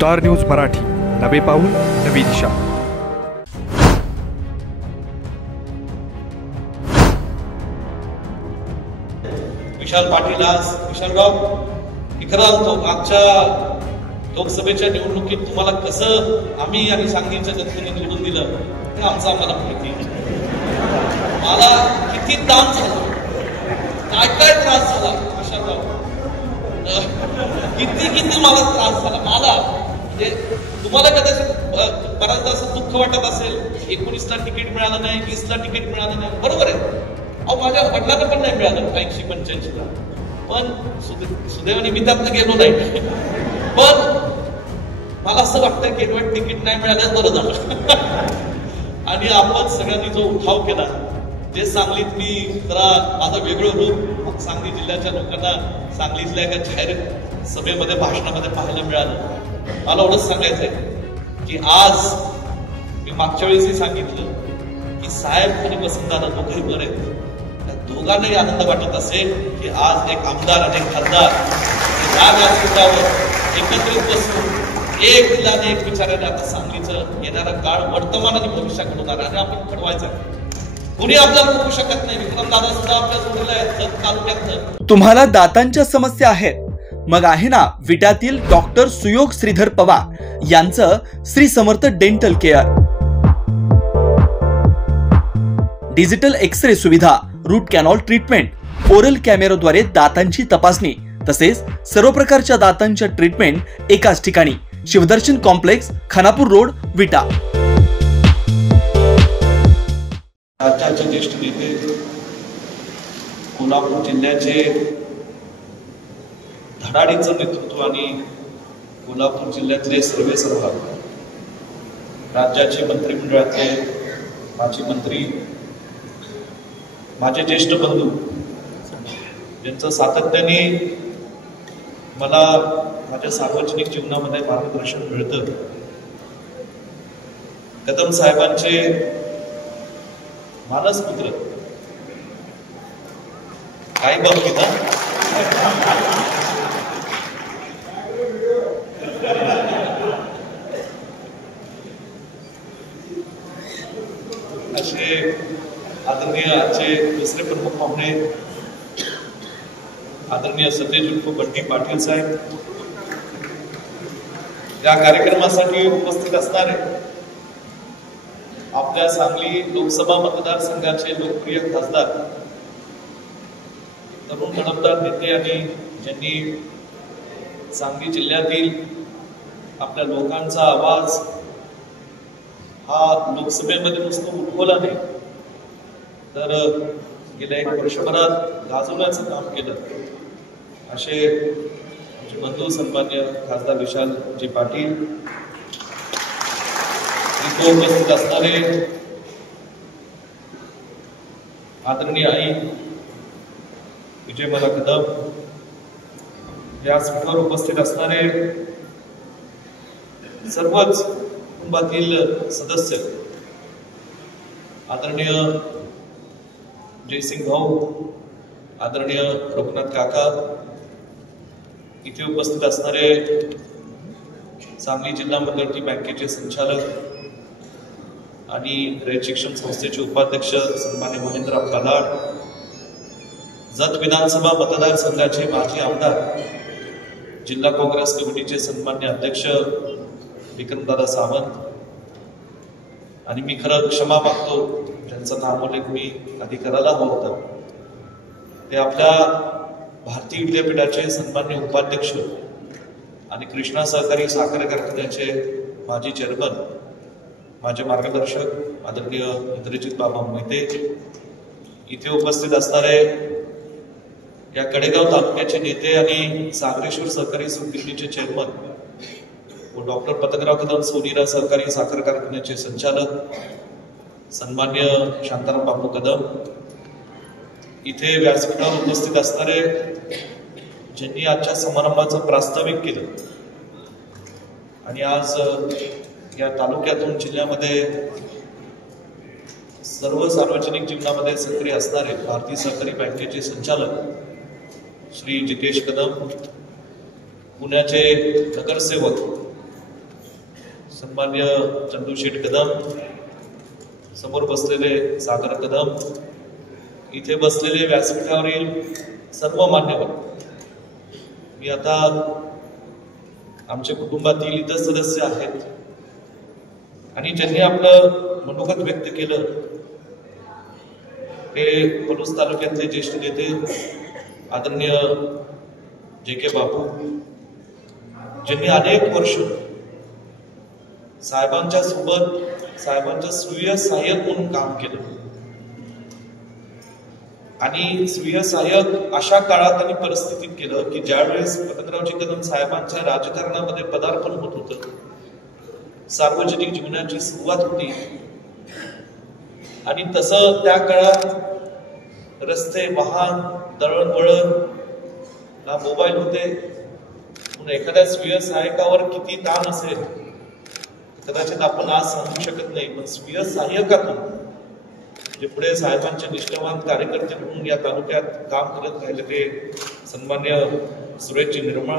Star news Marathi, नवे पाऊल नवी दिशा। विशाल पाटील आज विशालराव खरं मागच्या लोकसभेच्या निवडणुकीत तुम्हाला कसं आम्ही आणि सांगलीच्या जनतेने निवडून दिलं हे आमचं आम्हाला माहिती आहे। मला किती ताण झाला, काय काय त्रास झाला विशालराव, किती मला त्रास झाला। मला म्हणजे तुम्हाला कदाचित बऱ्याचदा असं दुःख वाटत असेल, 19ला तिकीट मिळालं नाही, 20ला तिकीट मिळालं नाही, बरोबर आहे। अहो माझ्या वडिलांना पण नाही मिळालं 85-85ला, पण सुदैवाने मी त्यातनं गेलो नाही। पण मला असं वाटतं की तिकीट नाही मिळालं बरं झालं। आणि आपण सगळ्यांनी जो उठाव केला, जे सांगलीत मी जरा माझं वेगळं रूप सांगली जिल्ह्याच्या लोकांना सांगलीतल्या एका जाहीर सभेमध्ये भाषणामध्ये पाहायला मिळालं। मला एवढंच सांगायचंय की आज मी मागच्या वेळेसही सांगितलं की साहेब आणि वसंतदादा दोघंही बरे आहेत, त्या दोघांनाही आनंद वाटत असेल की आज एक आमदार आणि एक खासदार या व्यासपीठावर एकत्रित बसून एक दिलाने एक विचाराने आता सांगलीचं येणारा काळ वर्तमान आणि भविष्याकडे होणार आणि आपण घडवायचं। कुणी आपल्याला रोखू शकत नाही। विक्रम दादा सुद्धा आपल्या जोडीला आहेत तालुक्यात। तुम्हाला दातांच्या समस्या आहेत मग आहे ना विट्यातील डॉक्टर सुयोग श्रीधर पवार यांचं Shri Samarth dental care. Digital x ray सुविधा, रूट कॅनॉल ट्रीटमेंट, ओरल कॅमेराद्वारे दातांची तपासणी तसेच सर्व प्रकारच्या दातांच्या ट्रीटमेंट एकाच ठिकाणी। शिवदर्शन कॉम्प्लेक्स, खानापूर रोड, विटा। राज्याचे ज्येष्ठ नेते, कोल्हापूर जिल्ह्याचे धडाडीचं नेतृत्व आणि कोल्हापूर जिल्ह्यातले सर्व राज्याचे मंत्रिमंडळातले माजी मंत्री, माझे ज्येष्ठ बंधू, ज्यांचं सातत्याने मला माझ्या सार्वजनिक जीवनामध्ये मार्गदर्शन मिळतं, कदम साहेबांचे मानसपुत्र काही बाबतीत असे आदरणीय आजचे दुसरे प्रमुख पाहुणे आदरणीय सतेज उर्फ बंटी पाटील साहेब, या कार्यक्रमासाठी उपस्थित असणारे आपल्या सांगली लोकसभा मतदारसंघाचे लोकप्रिय खासदार, तरुण तडफदार नेते आणि ज्यांनी सांगली जिल्ह्यातील आपल्या लोकांचा आवाज हा लोकसभेमध्ये नुसतं उठवला नाही तर गेल्या 1 वर्षभरात गाजवण्याचं काम केलं, असे आमचे बंधू सन्मान्य खासदार विशालजी पाटील, इथे उपस्थित असणारे आदरणीय आई विजयमाला कदम, व्यासपीठावर उपस्थित असणारे सर्वच कुटुंबातील सदस्य, आदरणीय जयसिंग भाऊ, आदरणीय रघुनाथ काका, इथे उपस्थित असणारे सांगली जिल्हा मध्यवर्ती बँकेचे संचालक आणि रयत शिक्षण संस्थेचे उपाध्यक्ष सन्मान्य महेंद्र पलाड, जत विधानसभा मतदारसंघाचे माजी आमदार, जिल्हा काँग्रेस कमिटीचे सन्मान्य अध्यक्ष विक्रमदादा सावंत, आणि मी खरं क्षमा मागतो ज्यांचा नामोल्लेख मी आधी करायला हवं होतं, ते आपल्या भारतीय विद्यापीठाचे सन्मान्य उपाध्यक्ष आणि कृष्णा सहकारी साखर कारखान्याचे माजी चेअरमन, माझे मार्गदर्शक आदरणीय इंद्रजित बाबा मोहिते, इथे उपस्थित असणारे या कडेगाव तालुक्याचे नेते आणि सागरेश्वर सहकारी समितीचे चेअरमन व डॉक्टर पतंगराव कदम सोनीरा सहकारी साखर कारखान्याचे संचालक सन्मान्य शांताराम बापू कदम, इथे व्यासपीठावर उपस्थित असणारे ज्यांनी आजच्या समारंभाचं प्रास्ताविक केलं आणि आज या तालुक्यातून जिल्ह्यामध्ये सर्व सार्वजनिक जीवनामध्ये सक्रिय असणारे भारतीय सहकारी बँकेचे संचालक श्री जितेश कदम, पुण्याचे नगरसेवक सन्मान्य चंदूशेठ कदम, समोर बसलेले सागर कदम, इथे बसलेले व्यासपीठावरील सर्व मान्यवर, मी आता आमच्या कुटुंबातील इतर सदस्य आहेत आणि ज्यांनी आपलं मनोगत व्यक्त केलं हे पलूस तालुक्यातले ज्येष्ठ नेते आदरणीय जे.के. बापू, ज्यांनी अनेक वर्ष साहेबांच्या सोबत साहेबांच्या स्वीय सहाय्यक म्हणून काम केलं आणि स्वीय सहाय्यक अशा काळात आणि परिस्थितीत केलं की ज्यावेळेस पतंगरावजी कदम साहेबांच्या राजकारणामध्ये पदार्पण होत होतं, सार्वजनिक जीवनाची सुरुवात होती आणि तसं त्या काळात रस्ते, वाहन, दळणवळण, ना मोबाईल होते, म्हणून एखाद्या स्वीय सहाय्यकावर किती ताण असेल कदाचित आपण आज सांगू शकत नाही, पण स्वीय सहाय्यकातून जे पुढे साहेबांचे निष्ठावान कार्यकर्ते म्हणून या तालुक्यात काम करत राहिले ते सन्मान्य सुरेशजी निर्मळ,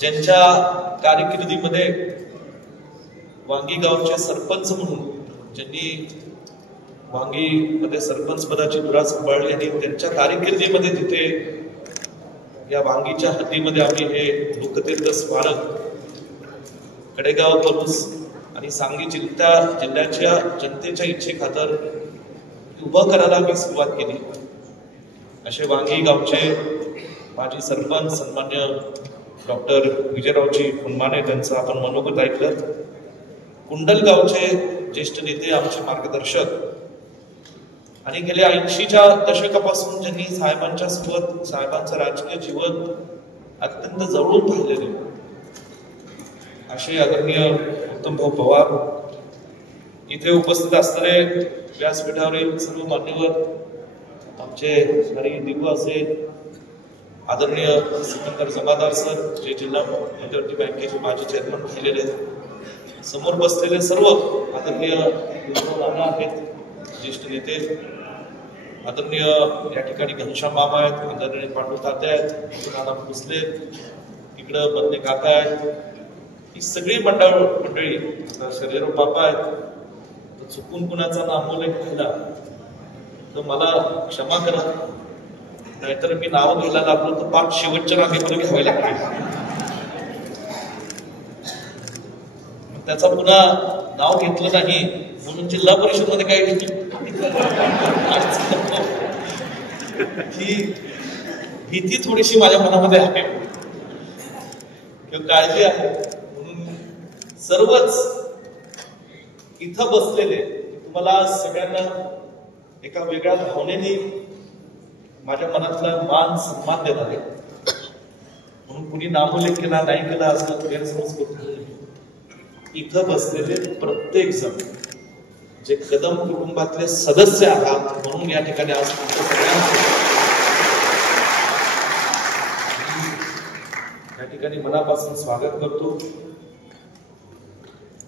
ज्यांच्या कारकिर्दीमध्ये वांगी गावचे सरपंच म्हणून ज्यांनी वांगीमध्ये सरपंच पदाची धुरा सांभाळली आणि त्यांच्या कारकिर्दीमध्ये तिथे या वांगीच्या हद्दीमध्ये आम्ही हे लोकतीर्थ स्मारक कडेगाव, पलूस आणि सांगली जिल्ह्याच्या जनतेच्या इच्छेखातर उभं करायला आम्ही सुरुवात केली. असे वांगी गावचे माजी सरपंच सन्मान्य डॉक्टर विजयरावजी फुलमाने, त्यांचं आपण मनोगत ऐकलं. कुंडलगावचे ज्येष्ठ नेते, आमचे मार्गदर्शक आणि गेल्या 80च्या दशकापासून ज्यांनी साहेबांच्या सोबत साहेबांचं राजकीय जीवन अत्यंत जवळून पाहिलेले असे आदरणीय उत्तमभाऊ पवार, इथे उपस्थित असणारे व्यासपीठावरील सर्व मान्यवर, आमचे हरी दिगू असेल, आदरणीय सिकंदर जमादार सर जे जिल्हा मध्यवर्ती बँकेचे माजी चेअरमन राहिलेले, समोर बसलेले सर्व आदरणीय नाना आहेत, ज्येष्ठ नेते, आदरणीय या ठिकाणी घनश्याम मामा आहेत, आदरणीय पांडू तात्या आहेत, नाना भोसले, इकडं बंदे काका आहेत, ही सगळी मंडळी शरीर पापा आहेत. चुकून कुणाचा नामोल्लेख केला तर मला क्षमा करा, नाहीतर मी नाव घ्यायला लागलो तर पाच शेवटच्या रांगेमध्ये घ्यावे लागते. त्याचा पुन्हा नाव घेतलं नाही म्हणून जिल्हा परिषद मध्ये काय घेतली ही भीती थोडीशी माझ्या मनामध्ये आहे किंवा काळजी आहे. म्हणून सर्वच इथं बसलेले तुम्हाला सगळ्यांना एका वेगळ्या भावनेने माझ्या मनातला मान सन्मान देणार आहे. म्हणून कुणी नामोल्लेख केला नाही केला असं गैरसमज करतो. इथं बसलेले प्रत्येक जण जे कदम कुटुंबातले सदस्य आहात म्हणून या ठिकाणी आज या ठिकाणी मनापासून स्वागत करतो.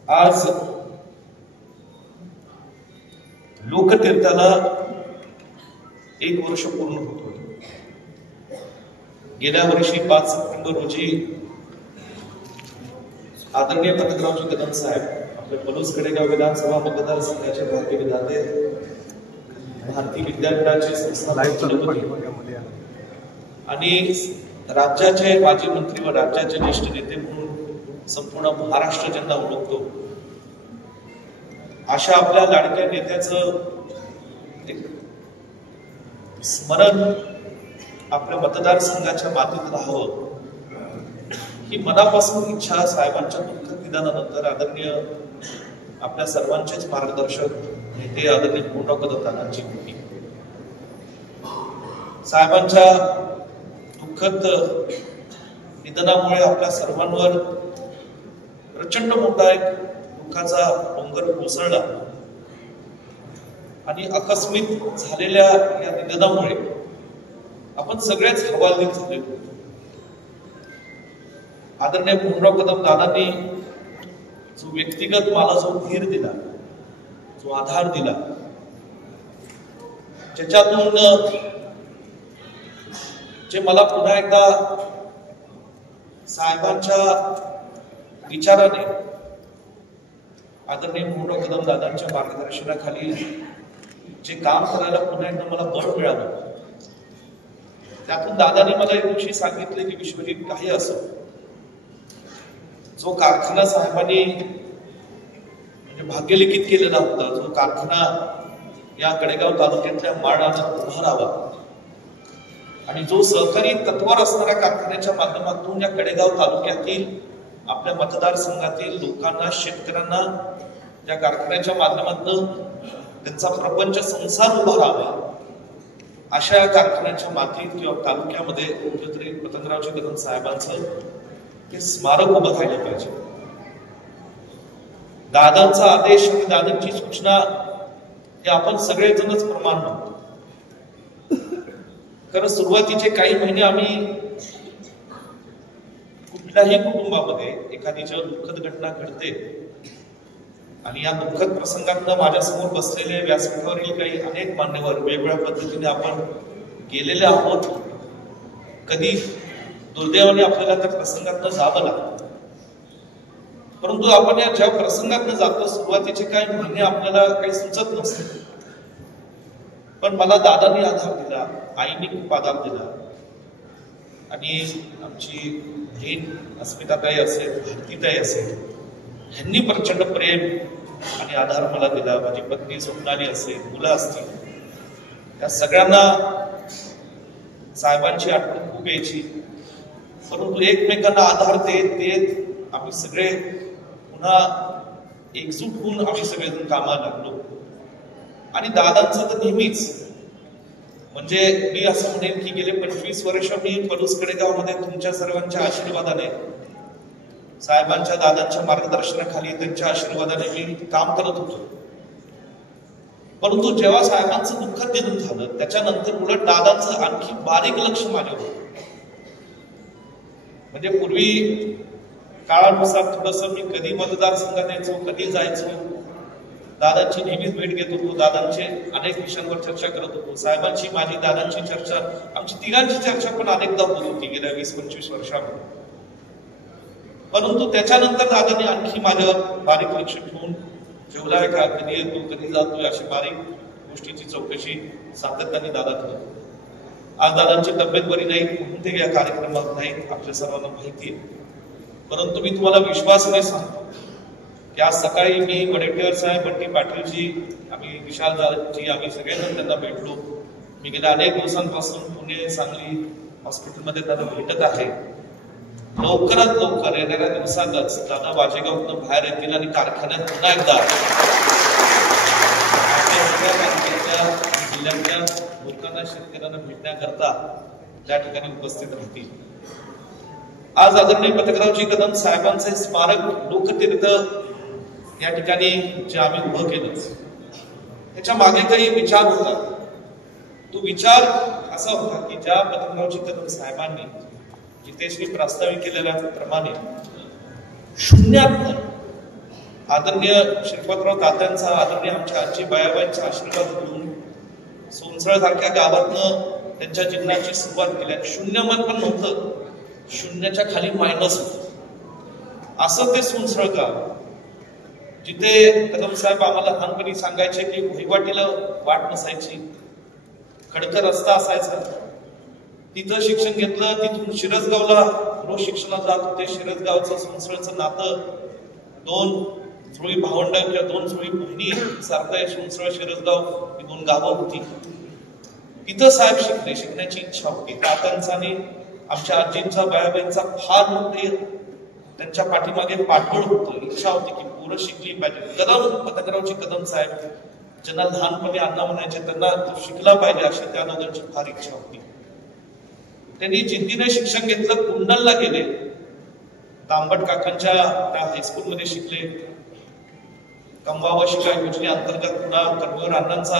आज लोकतीर्थाला 1 वर्ष पूर्ण होतो. गेल्या वर्षी 5 सप्टेंबर रोजी आदरणीय पतंगरावजी कदम साहेब आपल्या पलूस कडेगाव विधानसभा मतदारसंघाचे भारतीय विधाते, भारतीय विद्यापीठाचे संस्थापक आणि राज्याचे माजी मंत्री व राज्याचे ज्येष्ठ नेते म्हणून संपूर्ण महाराष्ट्र ज्यांना ओळखतो अशा आपल्या लाडक्या नेत्याचं एक स्मरण आपल्या मतदारसंघाच्या मातीत राहावं ही मनापासून इच्छा साहेबांच्या दुःखद निधनानंतर आदरणीय आपल्या सर्वांचेच मार्गदर्शक नेते आदरणीय पूर्णराव कदम दादांची होती. साहेबांच्या दुःखद निधनामुळे आपल्या सर्वांवर प्रचंड मोठा एक दुःखाचा डोंगर कोसळला आणि आकस्मिक झालेल्या या निधनामुळे आपण सगळेच हवालदिल झाले. आदरणीय पूर्णराव कदम दादांनी जो व्यक्तिगत मला जो धीर दिला, जो आधार दिला, ज्याच्यातून जे मला पुन्हा एकदा साहेबांच्या विचाराने आदरणीय मोहनराव कदम दादांच्या मार्गदर्शनाखाली जे काम करायला पुन्हा एकदा मला बळ मिळालं. त्यातून दादांनी मला एक दिवशी सांगितले की विश्वजित काही असो, जो कारखाना साहेबांनी म्हणजे भाग्यलिखित केलेला होता, जो कारखाना या कडेगाव तालुक्यातल्या माडाला उभा राहावा आणि जो सहकारी तत्वावर असणाऱ्या कारखान्याच्या माध्यमातून या कडेगाव तालुक्यातील आपल्या मतदारसंघातील लोकांना, शेतकऱ्यांना या कारखान्याच्या माध्यमातून त्यांचा प्रपंच संसार उभा राहावा, अशा या कारखान्याच्या मातीत किंवा तालुक्यामध्ये कुठेतरी पतंगरावजी कदम साहेबांचं हे स्मारक उभं राहिलं पाहिजे. दादांचा आदेश आणि दादांची सूचना हे आपण सगळेजणच प्रमाण मानतो. कारण सुरुवातीचे काही महिने आम्ही कुठल्याही कुटुंबामध्ये एखादी जेव्हा दुःखद घटना घडते आणि या दुःखद प्रसंगातनं माझ्यासमोर बसलेले व्यासपीठावरील काही अनेक मान्यवर वेगवेगळ्या पद्धतीने आपण गेलेले आहोत. कधी दुर्दैवाने आपल्याला त्या प्रसंगातनं जावं लागतं, परंतु आपण या ज्या प्रसंगातनं जातो सुरुवातीचे काही महिने आपल्याला काही सुचत नसते. पण मला दादांनी आधार दिला, आईने खूप आधार दिला आणि आमची बहीण अस्मिताताई असेल, भारतीताई असेल, ह्यांनी प्रचंड प्रेम आणि आधार मला दिला. माझी पत्नी स्वप्नाली असेल, मुलं असतील, त्या सगळ्यांना साहेबांची आठवण खूप यायची. परंतु एकमेकांना आधार देत आम्ही सगळे पुन्हा एकजूट होऊन आम्ही सगळेजण कामाला लागलो. आणि दादांचं तर नेहमीच, म्हणजे मी असं म्हणेन की गेले 25 वर्ष मी पलूस कडेगावमध्ये तुमच्या सर्वांच्या आशीर्वादाने, साहेबांच्या दादांच्या मार्गदर्शनाखाली त्यांच्या आशीर्वादाने मी काम करत होतो. परंतु जेव्हा साहेबांचं दुःखद निधन झालं त्याच्यानंतर उलट दादांचं आणखी बारीक लक्ष माझ्यावर. म्हणजे पूर्वी काळानुसार थोडस मी कधी मतदारसंघात यायचो, कधी जायचो, दादांची नेहमीच भेट घेत होतो, दादांचे अनेक विषयांवर चर्चा करत होतो. साहेबांची, माझी, दादांची चर्चा, आमची तिघांची चर्चा पण अनेकदा होत होती गेल्या 20-25 वर्षामध्ये. परंतु त्याच्यानंतर दादांनी आणखी माझ्यावर बारीक लक्ष ठेवून जेवलाय का, कधी येतो, कधी जातोय, अशी बारीक गोष्टीची चौकशी सातत्याने दादा करतो. आज दादांची तब्येत बरी नाही म्हणून ते या कार्यक्रमात नाहीत, आपल्या सर्वांना माहिती आहे. परंतु मी तुम्हाला विश्वासाने सांगतो की आज सकाळी मी वडेट्टीवार साहेब, बंटी पाटीलजी, आम्ही विशालजी, आम्ही सगळेजण त्यांना भेटलो. मी गेल्या अनेक दिवसांपासून पुणे, सांगली हॉस्पिटलमध्ये त्यांना भेटत आहे. लवकरात लवकर येणाऱ्या दिवसातच दादा वाजेगावतून बाहेर येतील आणि कारखान्यात पुन्हा एकदा जिल्ह्यातल्या लोकांना, शेतकऱ्यांना भेटण्याकरता त्या ठिकाणी उपस्थित राहतील. आज आदरणीय पतंगरावजी कदम साहेबांचे स्मारक लोकतीर्थ या ठिकाणी जे आम्ही उभं केलं, त्याच्या मागे काही विचार होता. तो विचार असा होता की ज्या पतंगरावजी कदम साहेबांनी जितेशनी प्रस्तावित केलेल्याप्रमाणे शून्यात आदरणीय श्रीपतराव तात्यांचा, आदरणीय आमच्या आजी बायाबाईंचा आशीर्वाद घेऊन सोनसळ सारख्या गावातनं त्यांच्या जीवनाची सुरुवात केली. शून्य मन पण नव्हतं, शून्याच्या खाली मायनस होत. असं ते सोनसळ गाव, जिथे कदम साहेब आम्हाला लहानपणी सांगायचे की वहिवाटीला वाट नसायची, खडकर रस्ता असायचा. तिथं शिक्षण घेतलं, तिथून शिरसगावला रोज शिक्षणाला जात होते. शिरसगावचं सोनसळचं नातं, 2 जुळी भावंड किंवा 2 जुळी बहिणी सारखं सोनसळ शिरसगाव ही 2 गावं होती. तिथं साहेब शिकले, शिकण्याची इच्छा होती. तात्यांचा आणि आमच्या आजींचा, बायाबाईंचा फार मोठे त्यांच्या पाठीमागे पाठबळ होतं, इच्छा होती की पोरं शिकली पाहिजे. कदम, पतंगरावजी कदम साहेब ज्यांना लहानपणी अण्णा म्हणायचे, त्यांना शिकला पाहिजे अशी त्या दोघांची फार इच्छा होती. त्यांनी जिद्दीने शिक्षण घेतलं, कुंडलला गेले, तांबट काकांच्या हायस्कूलमध्ये शिकले. कमवावा शिका योजनेअंतर्गत पुन्हा कर्मवीर अण्णांचा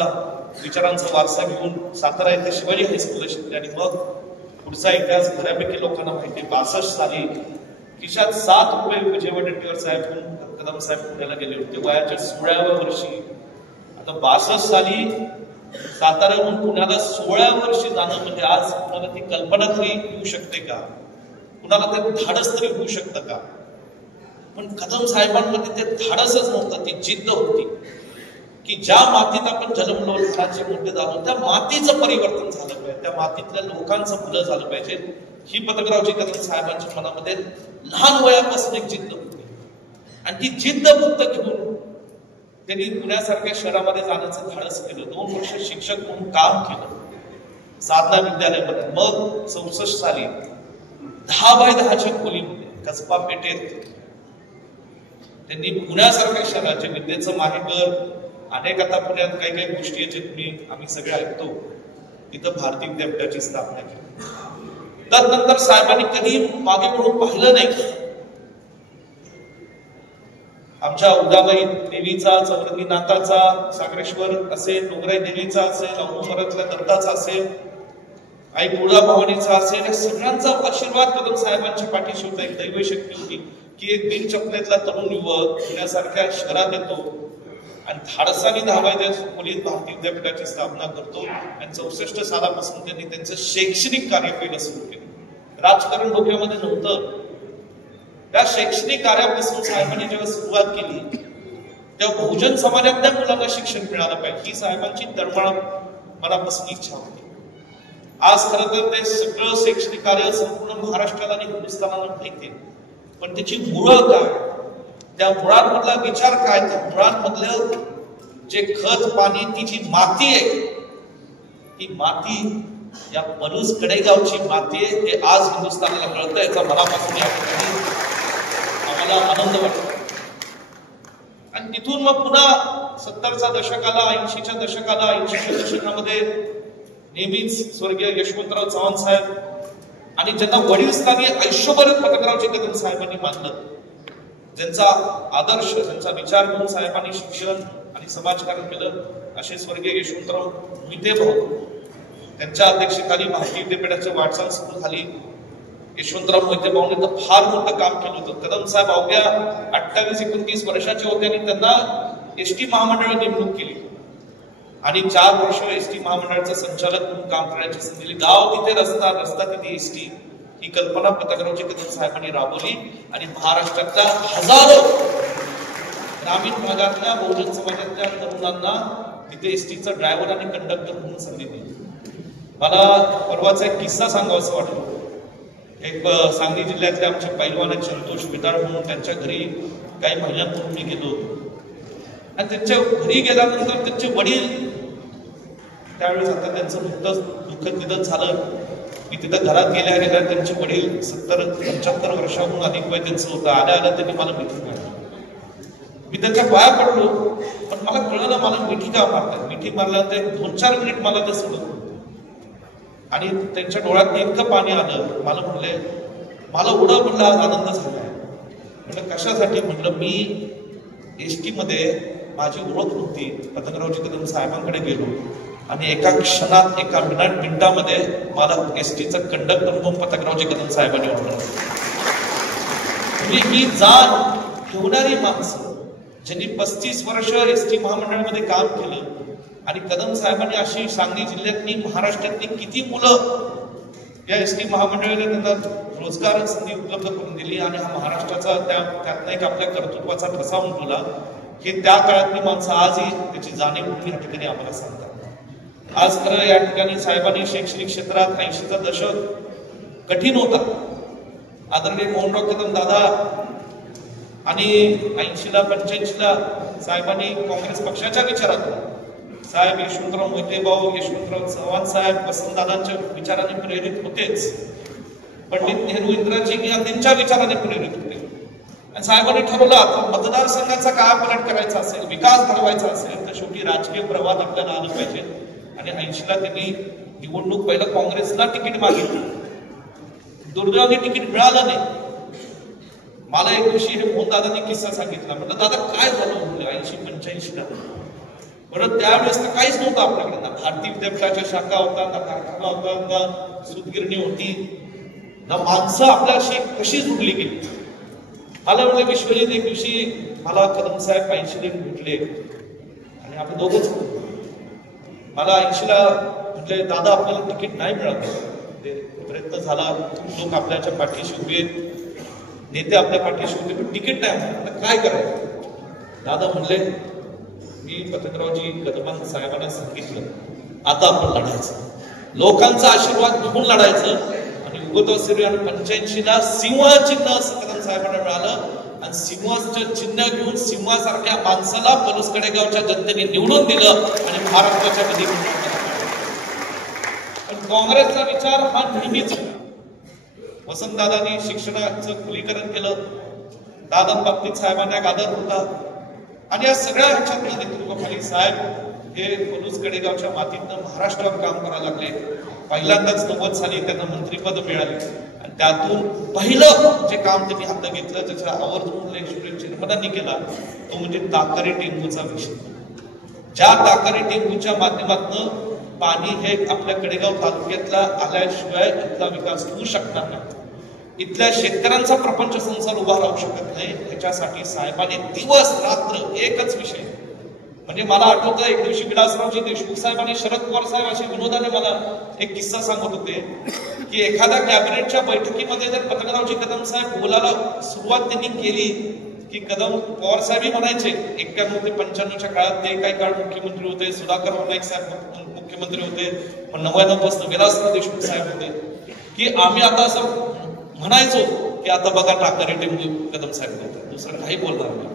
विचारांचा वारसा घेऊन सातारा येथे शिवाजी हायस्कूलला शिकले. आणि मग पुढचा इतिहास बऱ्यापैकी लोकांना माहिती. 62 साली खिशात 7 रुपये विजय वडेट्टीवार साहेब कदम साहेब पुण्याला गेले होते वयाच्या 16व्या वर्षी. आता 62 साली साताऱ्याहून पुण्याला 16व्या वर्षी जाणं म्हणजे आज कुणाला ती कल्पना तरी येऊ शकते का? कुणाला ते धाडस तरी होऊ शकतं का? पण कदम साहेबांमध्ये ते धाडसच नव्हतं, ती जिद्द होती की ज्या मातीत आपण जन्मलो, लहानाचे मोठे झालो, त्या मातीचं परिवर्तन झालं पाहिजे, त्या मातीतल्या लोकांचं भलं झालं पाहिजे. ही पतंगरावजी कदम साहेबांच्या मनामध्ये लहान वयापासून एक जिद्द होती. आणि ती जिद्द फक्त घेऊन त्यांनी पुण्यासारख्या शहरामध्ये जाण्याचं धाडस केलं. 2 वर्ष शिक्षक म्हणून काम केलं साधना विद्यालयामध्ये. मग 64 साली 10x10च्या खोलीमध्ये कसबा पेठेत त्यांनी पुण्यासारख्या शहराचे विद्येचं माहेरघर, अनेक आता पुण्यात काही काही गोष्टी आहेत आम्ही सगळे ऐकतो, तिथं भारतीय विद्यापीठाची स्थापना केली. त्यानंतर साहेबांनी कधी मागे वळून पाहिलं नाही. आमच्या उदाबाई देवीचा, चौरंगी नाथाचा, सागरेश्वर असेल, डोंगराई देवीचा असेल, औरंगाबादच्या दत्ताचा असेल, आई तुळजा भवानीचा असेल, या सगळ्यांचा आशीर्वाद कदम साहेबांच्या पाठीशी होता. एक दैव शक्ती होती की एक बिन चपलेतला तरुण युवक पुण्यासारख्या शहरात येतो आणि धाडसाने 10x10 खोलीत भारतीय विद्यापीठाची स्थापना करतो. आणि 64 सालापासून त्यांनी त्यांचं शैक्षणिक कार्य पहिलं सुरू केलं. राजकारण डोक्यामध्ये नव्हतं. त्या शैक्षणिक कार्यापासून साहेबांनी जेव्हा सुरुवात केली तेव्हा बहुजन समाजातल्या मुलांना शिक्षण मिळालं पाहिजे, ही साहेबांची तळमळ मनापासून इच्छा होती. आज खरं तर ते सगळं शैक्षणिक कार्य संपूर्ण महाराष्ट्राला आणि हिंदुस्थानाला माहिती आहे, पण त्याची मुळं काय, त्या मुळांमधला विचार काय, त्या मुळांमधलं जे खत पाणी, ती जी माती आहे, ती माती या पलूस कडेगावची माती आहे, हे आज हिंदुस्थानाला कळतं. याचा मनापासून या ठिकाणी आम्हाला आनंद वाटतो. आणि तिथून मग पुन्हा 70च्या दशकाला, 80च्या दशकाला, 80च्या दशकामध्ये नेहमीच स्वर्गीय यशवंतराव चव्हाण साहेब आणि ज्यांना वडीलस्थानी आयुष्यभर पतंगरावजी कदम साहेबांनी मानलं, ज्यांचा आदर्श, ज्यांचा विचार करून साहेबांनी शिक्षण आणि समाजकारण केलं, असे स्वर्गीय यशवंतराव मोहिते भाऊ, त्यांच्या अध्यक्षतेखाली भारतीय विद्यापीठाची वाटचाल सुरू झाली. यशवंतराव मोहिते भाऊंनी तर फार मोठं काम केलं होतं. कदम साहेब अवघ्या 28-29 वर्षाचे होते आणि त्यांना एसटी महामंडळ नेमणूक केली आणि 4 वर्ष एसटी महामंडळाचं संचालक म्हणून काम करण्याची संधी दिली. गाव तिथे रस्ता, रस्ता तिथे एसटी, ही कल्पना पतंगरावजी कदम साहेबांनी राबवली आणि महाराष्ट्रातल्या हजारो ग्रामीण भागातल्या बहुजन समाजातल्या तरुणांना तिथे एसटीचा ड्रायव्हर आणि कंडक्टर म्हणून संधी दिली. मला परवाचा एक किस्सा सांगावासा वाटतो. एक सांगली जिल्ह्यातले आमचे पैलवान आहेत संतोष विदाळ म्हणून, त्यांच्या घरी काही महिन्यांपूर्वी मी गेलो होतो आणि त्यांच्या घरी गेल्यानंतर त्यांचे वडील, त्यावेळेस आता त्यांचं नुकतंच दुःखद निधन झालं. मी तिथं घरात गेल्या त्यांचे वडील 70-75 वर्षाहून अधिक वय त्यांचं होतं. आल्या त्यांनी मला मिठी मारली. मी त्यांच्या पाया पडलो, पण मला कळलं मला मिठी का मारतात. मिठी मारल्यानंतर ते 2-4 मिनिट मला ते सोडत आणि त्यांच्या डोळ्यात इतकं पाणी आलं. मला म्हणले, मला उडा म्हणलं आज आनंद झालाय. म्हणलं कशासाठी? म्हणलं मी एसटी मध्ये माझी ओळख नव्हती, पतंगरावजी कदम साहेबांकडे गेलो आणि एका क्षणात, एका मिनिटामध्ये मला एसटीचं कंडक्टर म्हणून पतंगरावजी कदम साहेबांनी ओळखलं. म्हणजे ही जाण ठेवणारी माणसं, ज्यांनी 35 वर्ष एसटी महामंडळामध्ये काम केलं आणि कदम साहेबांनी अशी सांगली जिल्ह्यातली, महाराष्ट्रातली किती मुलं या एसटी महामंडळाने त्यांना रोजगार संधी उपलब्ध करून दिली आणि हा महाराष्ट्राचा त्यातनं एक आपल्या कर्तृत्वाचा ठसा उमटवला. हे त्या काळातली माणसं आजही त्याची जाणीव म्हणून या ठिकाणी आम्हाला सांगतात. आज खरं या ठिकाणी साहेबांनी शैक्षणिक क्षेत्रात 80चा दशक कठीण होता. आदरणीय मोहनराव कदम दादा आणि 80ला 85ला साहेबांनी काँग्रेस पक्षाच्या विचारात साहेब, यशवंतराव मोहिते भाऊ, यशवंतराव चव्हाण साहेब वसंतदादांच्या विचाराने प्रेरित होतेच, पंडित नेहरू, इंदिराजी गांधींच्या विचाराने प्रेरित होते. आणि साहेबांनी ठरवलं आता मतदारसंघाचा कायापालट करायचा असेल, विकास घडवायचा असेल तर शेवटी राजकीय प्रवाहात आपल्याला आलं पाहिजे. आणि 80ला त्यांनी निवडणूक पहिलं काँग्रेसला तिकीट मागितलं, दुर्दैवाने तिकीट मिळालं नाही. मला एक दिवशी हे मोहन दादांनी किस्सा सांगितला. म्हटलं दादा काय झालं? म्हणले 80-85ला. बरं त्यावेळेस तर काहीच नव्हतं आपल्याकडे, ना भारतीय विद्यापीठाच्या शाखा होता, ना कारखाना होता, ना सूतगिरणी होती, ना माणसं आपल्याशी कशी जुडली गेली. मला म्हटलं विश्वजित, एक दिवशी मला कदम साहेब 80ला भेटले आणि आपण दोघंच मला 80ला म्हटले, दादा आपल्याला तिकीट नाही मिळालं, प्रयत्न झाला, लोक आपल्याच्या पाठीशी उभे, नेते आपल्या पाठीशी होते पण तिकीट नाही म्हणतात, काय करायचं? दादा म्हणले मी पतंगरावजी कदम साहेबांना सांगितलं आता आपण लढायचं, लोकांचा आशीर्वाद घेऊन लढायचं आणि उगवत असलेली आणि 85ला सिंह चिन्ह कदम साहेबांना मिळालं आणि सिंहाचं चिन्ह घेऊन सिंहासारख्या माणसाला पलूस कडेगावच्या जनतेने निवडून दिलं आणि महाराष्ट्राच्या मध्ये. पण काँग्रेसचा विचार हा नेहमीच वसंतदादांनी शिक्षणाचं खुलीकरण केलं, दादांबाबतीत साहेबांना एक आदर होता आणि या सगळ्या ह्याच्यात नेतृत्वाखाली साहेब हे पलूस कडेगावच्या मातीतनं महाराष्ट्रावर काम करायला लागले. पहिल्यांदाच 90 साली त्यांना मंत्रिपद मिळाले आणि त्यातून पहिलं जे काम त्यांनी हातात घेतलं, ज्याचा आवर्जून लेख चिरमदांनी केला, तो म्हणजे ताकारी टेंबूचा विषय. ज्या ताकारी टेंबूच्या माध्यमातून पाणी हे आपल्या कडेगाव तालुक्यातला आल्याशिवाय इथला विकास होऊ शकणार नाही, इथल्या शेतकऱ्यांचा प्रपंच संसार उभा राहू शकत नाही. त्याच्यासाठी साहेबांनी दिवस रात्र एकच विषय, म्हणजे मला आठवतं एक दिवशी विलासरावजी देशमुख साहेब आणि शरद पवार साहेब असे विनोदाने मला एक किस्सा सांगत होते की एखाद्या कॅबिनेटच्या बैठकीमध्ये जर पतंगरावजी कदम साहेब बोलायला सुरुवात त्यांनी केली की कदम पवार साहेबही म्हणायचे, 91 ते 95च्या काळात ते काही काळ मुख्यमंत्री होते, सुधाकर नाईक साहेब मुख्यमंत्री होते, पण 99 पासून विलासराव देशमुख साहेब होते, की आम्ही आता असं म्हणायचो की आता बघा टाकारी टेंबू कदम साहेब होते, दुसरं काही बोलणार नाही.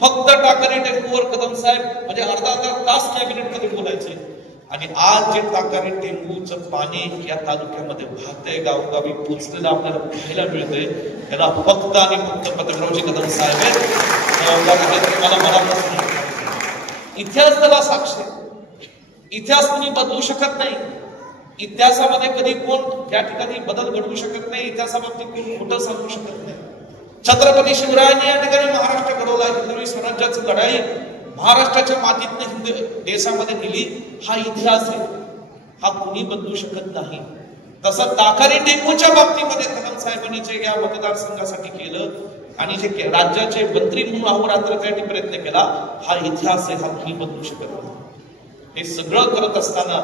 फक्त टाकारी टेंबूवर कदम साहेब म्हणजे अर्धा तास कॅबिनेटमध्ये बोलायचे. आणि आज जे टाकारी टेंबूचं पाणी या तालुक्यामध्ये वाहतंय, गावोगावी पोचलेलं आपल्याला पाहायला मिळतंय, याला फक्त आणि फक्त पतंगरावजी कदम साहेब आहेत. मला मनापासून इतिहास त्याला साक्ष आहे. इतिहास कोणी बदलू शकत नाही. इतिहासामध्ये कधी कोण या ठिकाणी बदल घडवू शकत नाही. इतिहासाबाबतीत कोण खोटं सांगू शकत नाही. छत्रपती शिवरायांनी या ठिकाणी महाराष्ट्र घडवला. हिंदवी स्वराज्याची लढाई महाराष्ट्राच्या मातीतनं हिंद देशामध्ये नेली. हा इतिहास आहे, हा कोणी बदलू शकत नाही. तसं ताकारी टेंबूच्या बाबतीमध्ये कदम साहेबांनी जे या मतदारसंघासाठी केलं आणि जे राज्याचे मंत्री म्हणून अहोरात्र त्यासाठी प्रयत्न केला, हा इतिहास आहे, हा कोणी बदलू शकत नाही. हे सगळं करत असताना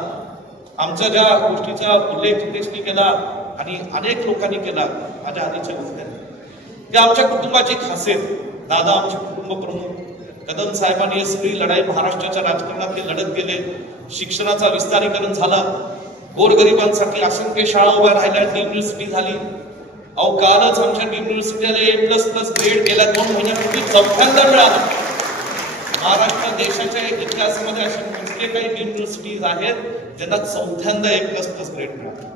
आमच्या ज्या गोष्टीचा उल्लेख नितेशनी केला आणि अनेक लोकांनी केला माझ्या आधीच्या वक्त्यांनी, ते आमच्या कुटुंबाची खासियत. दादा आमचे कुटुंब प्रमुख. कदम साहेबांनी सगळी लढाई महाराष्ट्राच्या राजकारणात ते लढत गेले. शिक्षणाचा विस्तारीकरण झाला, गोरगरिबांसाठी असंख्य शाळा उभ्या राहिल्या, डीम्ड युनिव्हर्सिटी झाली. अहो कालच आमच्या डीम्ड युनिव्हर्सिटीला A++ ग्रेड गेल्या 2 महिन्यापूर्वी 4थ्यांदा मिळाला. महाराष्ट्र देशाच्या इतिहासामध्ये अशा मोजके काही डीम्ड युनिव्हर्सिटीज आहेत ज्यांना 4थ्यांदा A++ ग्रेड मिळाला.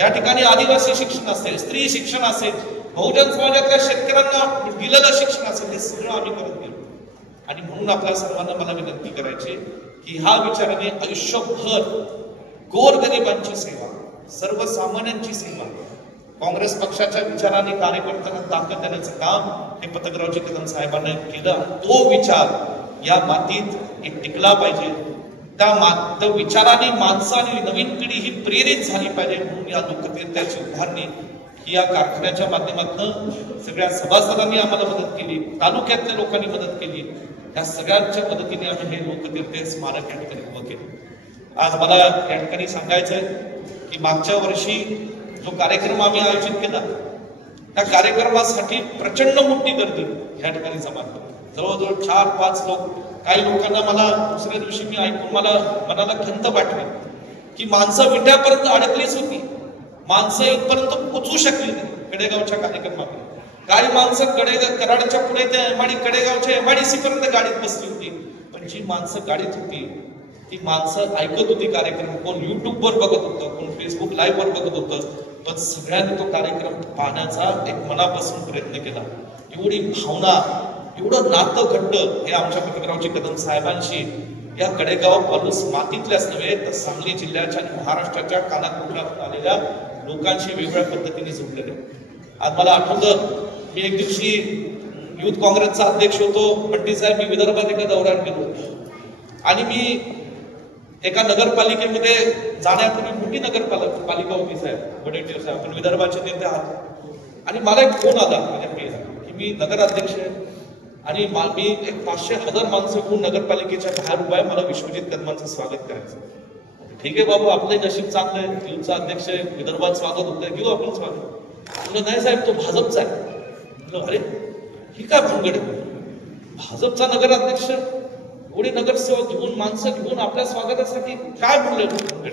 या ठिकाणी आदिवासी शिक्षण असेल, स्त्री शिक्षण असेल, बहुजन समाजातल्या शेतकऱ्यांना दिलेलं शिक्षण असेल, हे सगळं आम्ही करत गेलो. आणि म्हणून आपल्या सर्वांना मला विनंती करायची की ह्या विचाराने आयुष्यभर गोरगरिबांची सेवा, सर्वसामान्यांची सेवा, काँग्रेस पक्षाच्या विचाराने कार्यकर्त्यांना ताकद देण्याचं काम हे पतंगरावजी कदम साहेबांनी केलं. तो विचार या मातीत एक टिकला पाहिजे. त्या विचाराने माणसाने नवीन पिढी ही प्रेरित झाली पाहिजे. म्हणून या लोकतीर्थाची उभारणी ही या कारखान्याच्या माध्यमातून सगळ्या सभासदांनी आम्हाला मदत केली, तालुक्यातल्या लोकांनी मदत केली. या सगळ्यांच्या मदतीने आम्ही हे लोकतीर्थ स्मारक या ठिकाणी उभं केलं. आज मला या ठिकाणी सांगायचंय की मागच्या वर्षी जो कार्यक्रम आम्ही आयोजित केला, त्या कार्यक्रमासाठी प्रचंड मोठी गर्दी या ठिकाणी जमा केली. जवळजवळ 4-5 लोक. काही लोकांना मला दुसऱ्या दिवशी मी ऐकून मला मनाला खंत वाटली की माणसं विट्यापर्यंत अडकलीच होती, माणसं इथपर्यंत पोचू शकली नाही कडेगावच्या कार्यक्रमात. काही माणसं कराडच्या पुढे त्या कडेगावच्या MIDC पर्यंत गाडीत बसली होती. पण जी माणसं गाडीत होती ती माणसं ऐकत होती कार्यक्रम. कोण युट्यूबवर बघत होतं, कोण फेसबुक लाईव्हवर बघत होतं, पण सगळ्यांनी तो कार्यक्रम पाहण्याचा एक मनापासून प्रयत्न केला. एवढी भावना, एवढं नातं घट्ट हे आमच्या पतंगरावजी कदम साहेबांशी या कडेगाव पलूस मातीतल्याच नव्हे तर सांगली जिल्ह्याच्या आणि महाराष्ट्राच्या कानाकोपऱ्यातून आलेल्या लोकांशी वेगवेगळ्या पद्धतीने जोडलेले. आज मला आठवतं मी एक दिवशी युथ काँग्रेसचा अध्यक्ष होतो, बंटी साहेब, मी विदर्भात एका दौऱ्यात गेलो आणि मी एका नगरपालिकेमध्ये जाण्यापूर्वी, मोठी नगरपालिका होती साहेब, वडेट्टीवार साहेब, आपण विदर्भाचे नेते आहात, आणि मला एक फोन आला माझ्या पेला की मी नगराध्यक्ष आहे आणि मी एक 500,000 माणसं घेऊन नगरपालिकेच्या बाहेर उभा आहे, मला विश्वजित कदमांचं स्वागत करायचं. ठीक आहे बाबू, आपलं नशीब चांगलं आहे, युथचा अध्यक्ष आहे, विदर्भात स्वागत होतंय, घेऊ आपण स्वागत. म्हणलं नाही साहेब, तो भाजपचा आहे. अरे ही काय भानगड आहे? भाजपचा नगराध्यक्ष एवढे नगरसेवक घेऊन माणसं घेऊन आपल्या स्वागतासाठी काय म्हणले भानगड?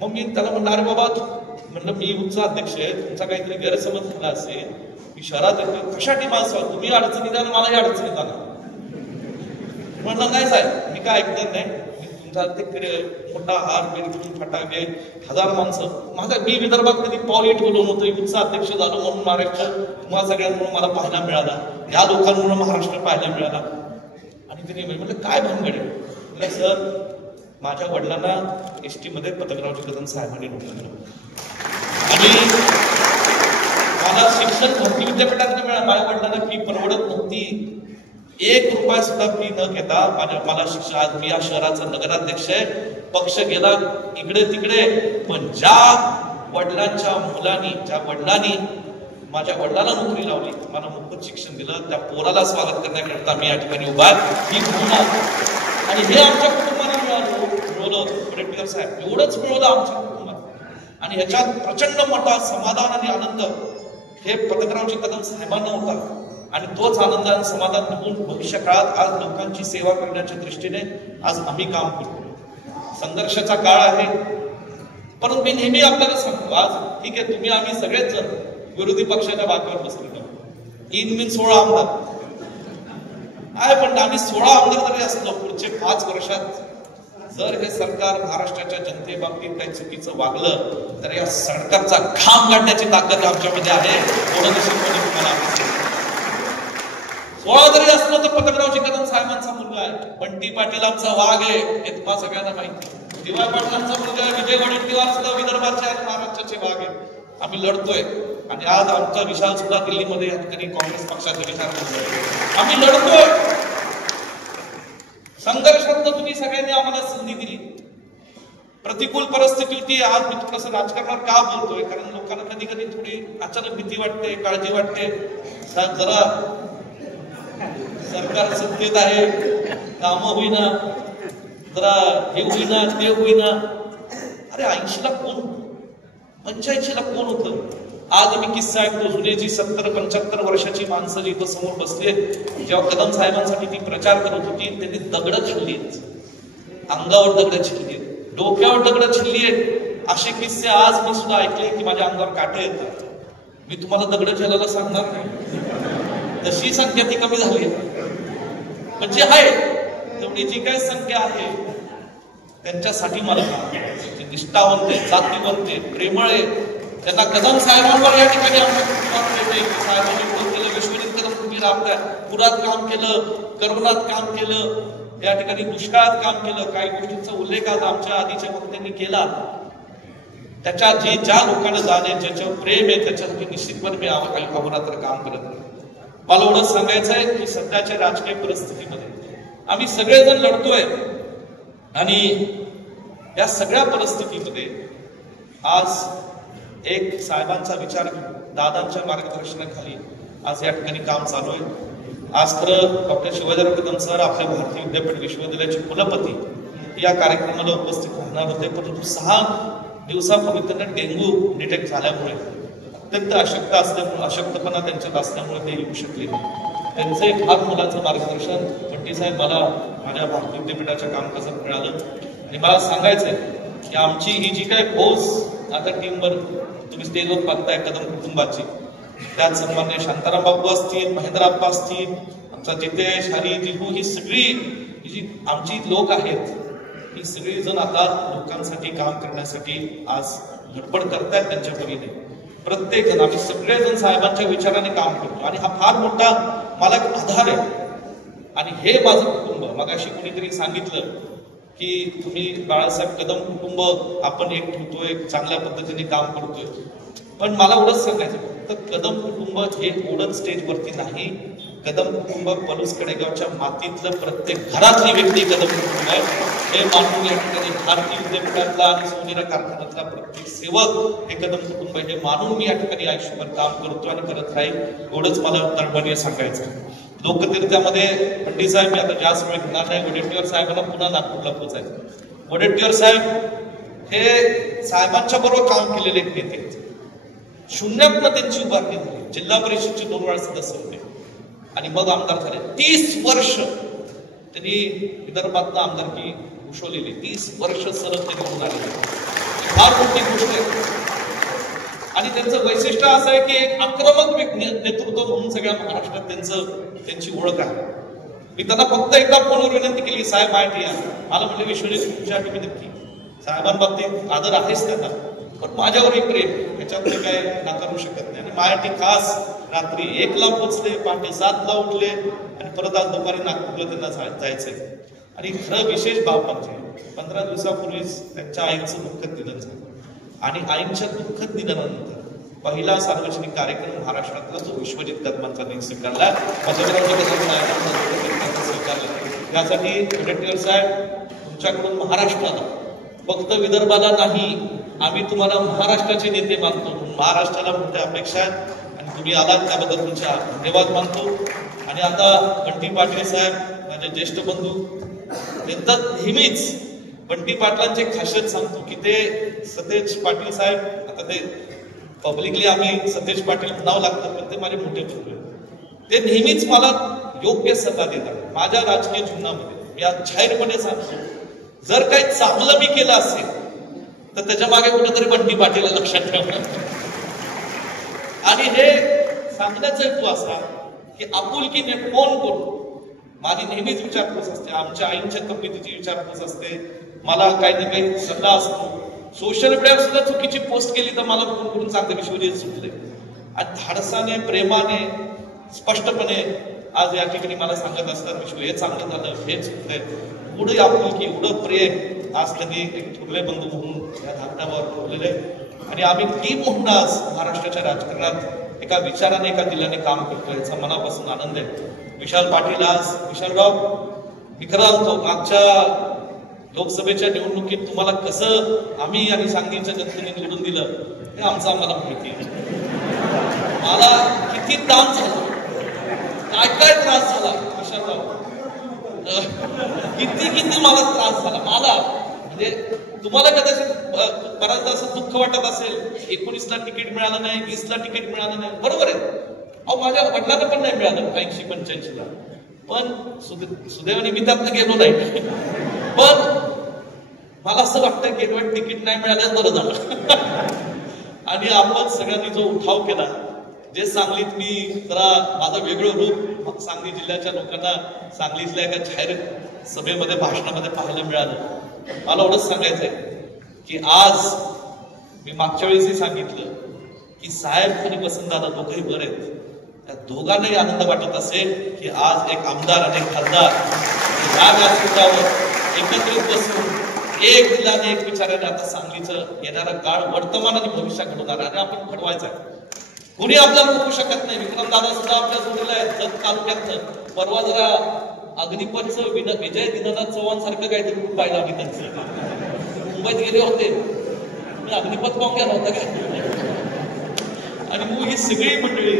मग मी त्याला म्हणलं अरे बाबा म्हणलं मी तुमचा अध्यक्ष आहे, तुमचा काहीतरी गैरसमज झाला असेल, मी शहरात येतो कशासाठी माझं तुम्ही अडचणीत आला मलाही अडचणीत आला. म्हणलं नाही साहेब मी काय ऐकणार नाही, तुमचा ते मोठा हार बिरकून फटाके 1000 माणसं माझा मी विदर्भात कधी पाऊल ठेवलं नव्हतं. युथचा अध्यक्ष झालो म्हणून महाराष्ट्र तुम्हाला सगळ्यांमुळे मला पाहायला मिळाला, या लोकांमुळे महाराष्ट्र पाहायला मिळाला. आणि तिने म्हटलं काय भानगड आहे? म्हटलं सर माझ्या वडिलांना एसटी मध्ये पतंगरावजी कदम साहेबांनी नोंदवलं आणि मला शिक्षण भरती विद्यापीठात मिळालं. माझ्या वडिलांना फी परवडत नव्हती, 1 रुपया सुद्धा फी न घेता मला शिक्षण. आज मी या शहराचा नगराध्यक्ष आहे, पक्ष गेला इकडे तिकडे, पण ज्या वडिलांच्या मुलांनी ज्या वडिलांनी माझ्या वडिलांना नोकरी लावली, मला मोफत शिक्षण दिलं, त्या पोराला स्वागत करण्याकरता मी या ठिकाणी उभा ही भूमिका. आणि हे आमच्या कुटुंबाला मिळवलं वडेट्टीवार साहेब, एवढंच मिळवलं आमच्या कुटुंबात. आणि ह्याच्यात प्रचंड मोठा समाधान आणि आनंद हे पतंगरावजी कदम साहेबांना होता. आणि तोच आनंद आणि समाधान घेऊन भविष्य काळात आज लोकांची सेवा करण्याच्या दृष्टीने आज आम्ही काम करतो. संघर्षाचा काळ आहे, परंतु मी नेहमी आपल्याला सांगतो आज ठीक आहे तुम्ही आम्ही सगळेच जण विरोधी पक्षाच्या बाकावर बसलेलो, 16 आमदार आहे, पण आम्ही 16 आमदार जरी असलो पुढचे 5 वर्षात जर हे सरकार महाराष्ट्राच्या जनतेबाबतीत काही चुकीचं वागलं तर या सरकारचा घाम काढण्याची ताकद आमच्यामध्ये आहे. थोडं तुम्हाला 16 जरी असलो तर पतंगरावजी कदम साहेबांचा मुलगा आहे, बंटी पाटील आमचा वाघ आहे हे तुम्हाला सगळ्यांना माहिती. डी.वाय. पाटलांचा मुलगा विजय वडेट्टीवार सुद्धा विदर्भाचे आणि महाराष्ट्राचे वाघ आहे. आम्ही लढतोय आणि आज आमचा विशाल सुद्धा दिल्लीमध्ये या ठिकाणी काँग्रेस पक्षाचा विचार करतोय. आम्ही लढतोय. संघर्षात तुम्ही सगळ्यांनी आम्हाला संधी दिली. प्रतिकूल परिस्थिती होती. आज मी थोडंसं राजकारणावर का बोलतोय, कारण लोकांना कधी कधी थोडी अचानक भीती वाटते, काळजी वाटते. जरा सरकार सत्तेत आहे, कामं होईना, जरा हे होईना ते होईना. अरे 80ला कोण, 85ला कोण होतं? आज आम्ही किस्सा ऐकतो जुने जी 70-75 वर्षाची माणसं जी इथं समोर बसले, जेव्हा कदम साहेबांसाठी ती प्रचार करत होती त्यांनी दगड खाल्ली, अंगावर दगड छिल्ली, डोक्यावर दगड छिल्ली आहेत. असे किस्से आज मी सुद्धा ऐकले की माझ्या अंगावर काटे येतात. मी तुम्हाला दगड झेलायला सांगणार नाही, तशी संख्या ती कमी झाली म्हणजे आहे तेवढी जी काही संख्या आहे त्यांच्यासाठी मला जे निष्ठावंत, जातीवंत, प्रेमळ आहे, त्यांना कदम साहेबांवर या ठिकाणी आमच्या कुटुंबात साहेबांनी केलं. विश्वजित कदम तुम्ही पुरात काम केलं, कर्मनात काम केलं, या ठिकाणी दुष्काळात काम केलं. काही गोष्टींचा उल्लेख आज आमच्या आधीच्या वक्त्यांनी केला. त्याच्या ज्या लोकांना जाणे ज्याच्यावर प्रेम आहे त्याच्यासाठी निश्चितपणे मी अहोरात्र काम करत नाही. मला एवढं सांगायचं आहे की सध्याच्या राजकीय परिस्थितीमध्ये आम्ही सगळेजण लढतोय आणि या सगळ्या परिस्थितीमध्ये आज एक साहेबांचा विचार घेऊन दादांच्या मार्गदर्शनाखाली आज या ठिकाणी काम चालू आहे. आज खरं डॉक्टर शिवाजीराव कदम सर आपल्या भारतीय विद्यापीठ विश्वविद्यालयाचे कुलपती या कार्यक्रमाला उपस्थित राहणार होते, परंतु 6 दिवसापूर्वी त्यांना डेंग्यू डिटेक्ट झाल्यामुळे अत्यंत अशक्तपणा त्यांच्यात असल्यामुळे ते येऊ शकले नाही. त्यांचं एक फार मुलाचं मार्गदर्शन भट्टी साहेब मला माझ्या भारतीय विद्यापीठाच्या कामकाजात मिळालं. आणि मला सांगायचंय की आमची ही जी काय फौज आता टीमवर तुम्ही स्टेजवर बघताय कदम कुटुंबाची, त्यात सन्मान्य शांताराम बापू असतील, महेंद्र आप्पा असतील, आमचा जितेश, हरी, दिपू, ही सगळी जी आमची लोक आहेत ही सगळी जण आता लोकांसाठी काम करण्यासाठी आज धडपड करतायत त्यांच्या परीने. प्रत्येक जण आम्ही सगळेजण साहेबांच्या विचाराने काम करतो आणि हा फार मोठा मला एक आधार आहे. आणि हे माझं कुटुंब, मगाशी कोणीतरी सांगितलं की तुम्ही बाळासाहेब कदम कुटुंब आपण एक ठेवतोय, चांगल्या पद्धतीने काम करतोय, पण मला एवढंच सांगायचं तर कदम कुटुंब हे ओढत स्टेजवरती नाही. कदम कुटुंब पलूस कडेगावच्या मातीतलं प्रत्येक घरातली व्यक्ती कदम कुटुंब आहे हे मानून या ठिकाणी भारतीय विद्यापीठातला आणि सोनेरा कारखान्यातला प्रत्येक सेवक हे कदम कुटुंब हे मानून मी या ठिकाणी आयुष्यभर काम करतो आणि करत राहील. एवढंच मला तळमळीने सांगायचं. लोकतीर्थामध्ये पंडित साहेब मी आता जास्त वेळ घेणार नाही. वडेट्टीवार साहेबांना पुन्हा नागपूरला पोहोचायचं. वडेट्टीवार साहेब हे साहेबांच्या बरोबर काम केलेले एक नेते, शून्यातनं त्यांची उभारणी झाली. जिल्हा परिषदचे 2 वेळा सदस्य होते आणि मग आमदार झाले. 30 वर्ष त्यांनी विदर्भातनं आमदारकी भूषवलेली. 30 वर्ष सलग ते निवडून आले. फार मोठी गोष्ट आहे. आणि त्यांचं वैशिष्ट्य असं आहे की एक आक्रमक नेतृत्व म्हणून सगळ्या महाराष्ट्रात त्यांची ओळख आहे. मी त्यांना फक्त एकदा फोनवर विनंती केली, साहेब माहिती आहे मला म्हणजे विश्वजित तुमच्या मी नक्की साहेबांबाबतीत आदर आहेच त्यांना, पण माझ्यावरही प्रेम ह्याच्यात मी काय नाकारू शकत नाही. आणि माझ्यासाठी खास रात्री 1ला पोचले, पहाटे 7ला उठले आणि परत आज दुपारी नागपूरला त्यांना जायचंय. आणि खरं विशेष बाब म्हणजे 15 दिवसापूर्वीच त्यांच्या आईचं दुःखद निधन झालं. आणि आईंच्या दुःखद निधनानंतर पहिला सार्वजनिक कार्यक्रम महाराष्ट्रातला जो विश्वजित कदमांचा स्वीकारला, स्वीकारला. यासाठी वडेट्टीवार साहेब तुमच्याकडून महाराष्ट्राला, फक्त विदर्भाला नाही, आम्ही तुम्हाला महाराष्ट्राचे नेते मानतो. महाराष्ट्राला मोठ्या अपेक्षा आहेत आणि तुम्ही आलात त्याबद्दल तुमचा धन्यवाद मानतो. आणि आता बंटी पाटील साहेब माझे ज्येष्ठ बंधू, त्यांचा नेहमीच बंटी पाटलांची खासियत सांगतो की ते सतेज पाटील साहेब, आता ते पब्लिकली आम्ही सतेज पाटील म्हणावं लागतं पण ते माझे मोठे बंधू, ते नेहमीच मला योग्य सल्ला देतात माझ्या राजकीय जीवनामध्ये. मी आज जाहीरपणे सांगतो, जर काही चांगलं मी केलं असेल तर त्याच्या मागे कुठेतरी बंटी पाटील लक्षात ठेवणं. आणि हे सांगण्याचा हेतू असा की आपुलकीने फोन करून माझी नेहमीच विचारपूस असते, आमच्या आईंच्या तब्येतीची विचारपूस असते, मला काही ना काही सल्ला असतो. सोशल मीडियावर सुद्धा चुकीची पोस्ट केली तर मला फोन करून सांगते विश्वजित सुटले. आणि धाडसाने, प्रेमाने, स्पष्टपणे आज या ठिकाणी मला सांगत असतात, विश्व हे चांगलं झालं, हे चुकलंय. एवढं आपुलकी, एवढं प्रेम आज त्यांनी एक थोरले बंधू म्हणून या धाकट्यावर ठेवलेलं आहे. आणि आम्ही टीम म्हणून आज महाराष्ट्राच्या राजकारणात एका विचाराने, एका दिलाने काम करतोय, याचा मनापासून आनंद आहे. विशाल पाटील, आज विशालराव, मी खरं सांगतो, मागच्या लोकसभेच्या निवडणुकीत तुम्हाला कसं आम्ही आणि सांगलीच्या जनतेने निवडून दिलं हे आम्हाला माहिती आहे. मला किती त्रास झाला, काय त्रास झाला विशालराव, किती मला त्रास झाला. मला म्हणजे तुम्हाला कदाचित बऱ्याचदा असं दुःख वाटत असेल, 19ला तिकीट मिळालं नाही, 20ला तिकीट मिळालं नाही, बरोबर आहे. अहो माझ्या वडिलांना पण नाही मिळालं 80-85ला, पण सुदैवाने मी त्यातनं गेलो नाही. पण मला असं वाटतं की तिकीट नाही मिळालं बरं झालं. आणि आपण सगळ्यांनी जो उठाव केला, जे सांगलीत मी जरा माझं वेगळं रूप सांगली जिल्ह्याच्या लोकांना सांगलीतल्या एका जाहीर सभेमध्ये, भाषणामध्ये पाहायला मिळालं. मला एवढंच सांगायचंय की आज मी मागच्या वेळेसही सांगितलं की साहेब आणि वसंतदादा दोघंही बरे आहेत. त्या दोघांनाही आनंद वाटत असेल की आज एक आमदार आणि एक खासदार या व्यासपीठावर एकत्रित बसून एक दिलाने, एक विचाराने आता सांगलीचं येणारा काळ, वर्तमान आणि भविष्य घडवणार आणि आपण घडवायचं आहे. कुणी आपल्याला रोखू शकत नाही. विक्रमदादा सुद्धा आपल्या जोडीला आहेत. जत तालुक्यात परवा जरा अग्निपथचं विजय दीनानाथ चव्हाण सारखं काहीतरी पाहिलं आम्ही त्यांचं. मुंबईत गेले होते, मी अग्निपथ पाहून गेला होता काय. आणि मग ही सगळी मंडळी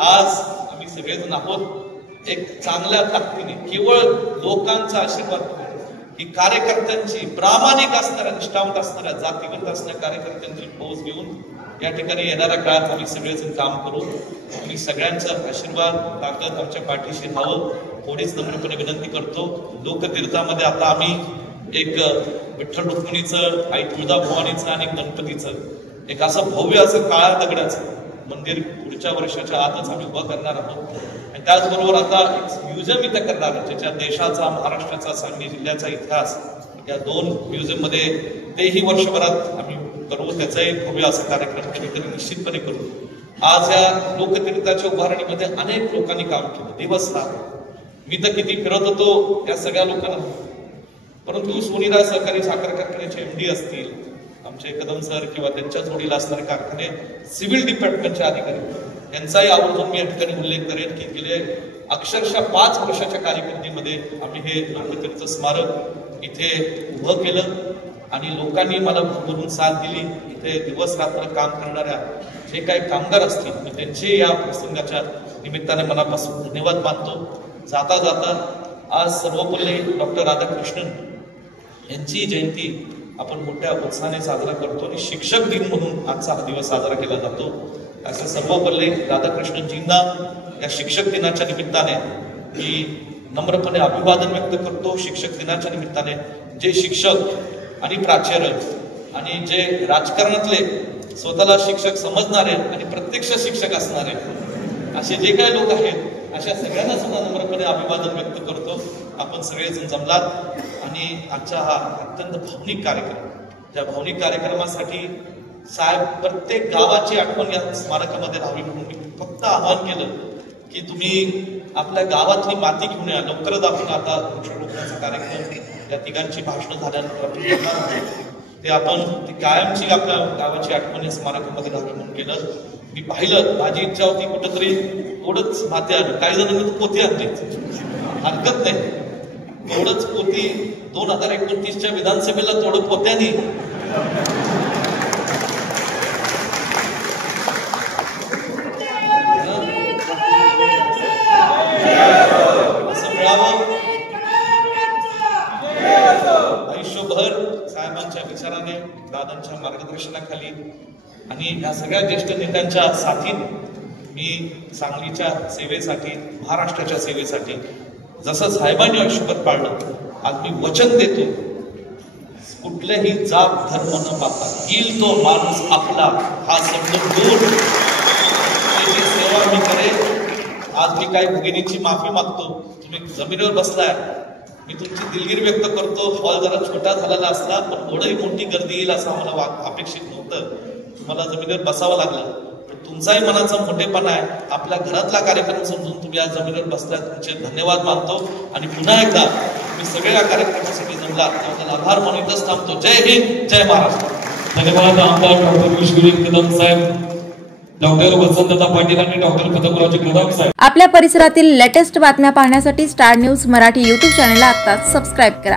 आज आम्ही सगळेजण आहोत एक चांगल्या ताकदीने, केवळ लोकांचा आशीर्वाद, की कार्यकर्त्यांची, प्रामाणिक असणाऱ्या, निष्ठावंत असणाऱ्या, जातीवंत असणाऱ्या कार्यकर्त्यांची फौज घेऊन या ठिकाणी येणाऱ्या काळात आम्ही सगळेजण काम करू. आम्ही सगळ्यांचा आशीर्वाद, ताकद आमच्या पाठीशी राहावं थोडीच नम्रपणे विनंती करतो. लोकतीर्थामध्ये आता आम्ही एक विठ्ठल रुक्मिणीचं, आई तुळजाभवानीचं आणि गणपतीचं एक असं भव्य असं काळ्या दगडाचं मंदिर पुढच्या वर्षाच्या आतच आम्ही उभं करणार आहोत. आणि त्याचबरोबर आता एक म्युझियम इथं करणार, ज्याच्या देशाचा, महाराष्ट्राचा, सांगली जिल्ह्याचा इतिहास या 2 म्युझियम मध्ये तेही वर्षभरात आम्ही करू. त्याचाही भव्य असा कार्यक्रम कधीतरी निश्चितपणे करू. आज या लोकतीर्थाच्या उभारणीमध्ये अनेक लोकांनी काम केलं, दिवस रात्र. मी तर किती फिरत होतो त्या सगळ्या लोकांना. परंतु सोनीराज सहकारी साखर कारखान्याचे MD असतील, आमचे कदम सर किंवा त्यांच्या जोडीला असणारे कारखाने, सिव्हिल डिपार्टमेंटचे अधिकारी, यांचाही आवर्जून मी या ठिकाणी उल्लेख करेन की गेले अक्षरशः 5 वर्षाच्या कारकिर्दीमध्ये आम्ही हे लोकतीर्थ स्मारक इथे उभं केलं. आणि लोकांनी मला भरभरून साथ दिली. इथे दिवस रात्र काम करणाऱ्या जे काही कामगार असतील, मी त्यांचे या प्रसंगाच्या निमित्ताने मनापासून धन्यवाद मानतो. जाता जाता आज सर्वपल्ली डॉक्टर राधाकृष्णन यांची जयंती आपण मोठ्या उत्साहाने साजरा करतो आणि शिक्षक दिन म्हणून आजचा हा दिवस साजरा केला जातो. असं सर्वपल्ली राधाकृष्णजींना या शिक्षक दिनाच्या निमित्ताने मी नम्रपणे अभिवादन व्यक्त करतो. शिक्षक दिनाच्या निमित्ताने जे शिक्षक आणि प्राचार्य आणि जे राजकारणातले स्वतःला शिक्षक समजणारे आणि प्रत्यक्ष शिक्षक असणारे असे जे काही लोक आहेत अशा सगळ्यांना सुद्धा नम्रपणे अभिवादन व्यक्त करतो. आपण सगळेजण जमलात आणि आजचा हा अत्यंत भावनिक कार्यक्रम, ज्या भावनिक कार्यक्रमासाठी साहेब प्रत्येक गावाची आठवण या स्मारकामध्ये राहावी म्हणून मी फक्त आवाहन केलं की तुम्ही आपल्या गावातली माती घेऊन या. लवकरच आपण आता वृक्षारोपणाचा कार्यक्रम या तिघांची भाषणं झाल्यानंतर आपण करणार आहोत. ते आपण ती कायमची आपल्या गावाची आठवण या स्मारकामध्ये राहावी म्हणून केलं. मी पाहिलं, माझी इच्छा होती कुठंतरी थोडंच माती आणलं. काही जणांनी तर पोती आणली, हरकत नाही, थोडंच पोती 2029च्या विधानसभेला थोडं पोत्याने असं मिळावं. आयुष्यभर साहेबांच्या विचाराने, दादांच्या मार्गदर्शनाखाली आणि या सगळ्या ज्येष्ठ नेत्यांच्या साथीने मी सांगलीच्या सेवेसाठी, महाराष्ट्राच्या सेवेसाठी जसं साहेबांनी आयुष्यभर पाळलं, आज मी वचन देतो कुठल्याही जात धर्म न पाहता येईल तो माणूस आपला हा समजून घेऊन त्याची सेवा मी करेन. आज मी काही भगिनीची माफी मागतो. तुम्ही जमिनीवर बसलाय, मी तुमची दिलगिरी व्यक्त करतो. हॉल जरा छोटा झालेला असला पण एवढी मोठी गर्दी येईल असं आम्हाला अपेक्षित नव्हतं. तुम्हाला जमिनीवर बसावं लागलं, पण तुमचाही मनाचा मोठेपणा आहे. आपल्या घरातला कार्यक्रम समजून तुम्ही आज जमिनीवर बसलात, तुमचे धन्यवाद मानतो. आणि पुन्हा एकदा तुम्ही सगळे या कार्यक्रमासाठी जमलात त्याबद्दल आभार मानून इथंच थांबतो. जय हिंद, जय महाराष्ट्र. धन्यवाद आमदार डॉक्टर विश्वगिरी कदम साहेब, डॉक्टर वसंतदा पाटील आणि डॉक्टर पदमरावजी कदम साहेब. आपल्या परिसरातील लेटेस्ट बातम्या पाहण्यासाठी स्टार न्यूज मराठी YouTube चॅनलला आत्ताच सबस्क्राईब करा.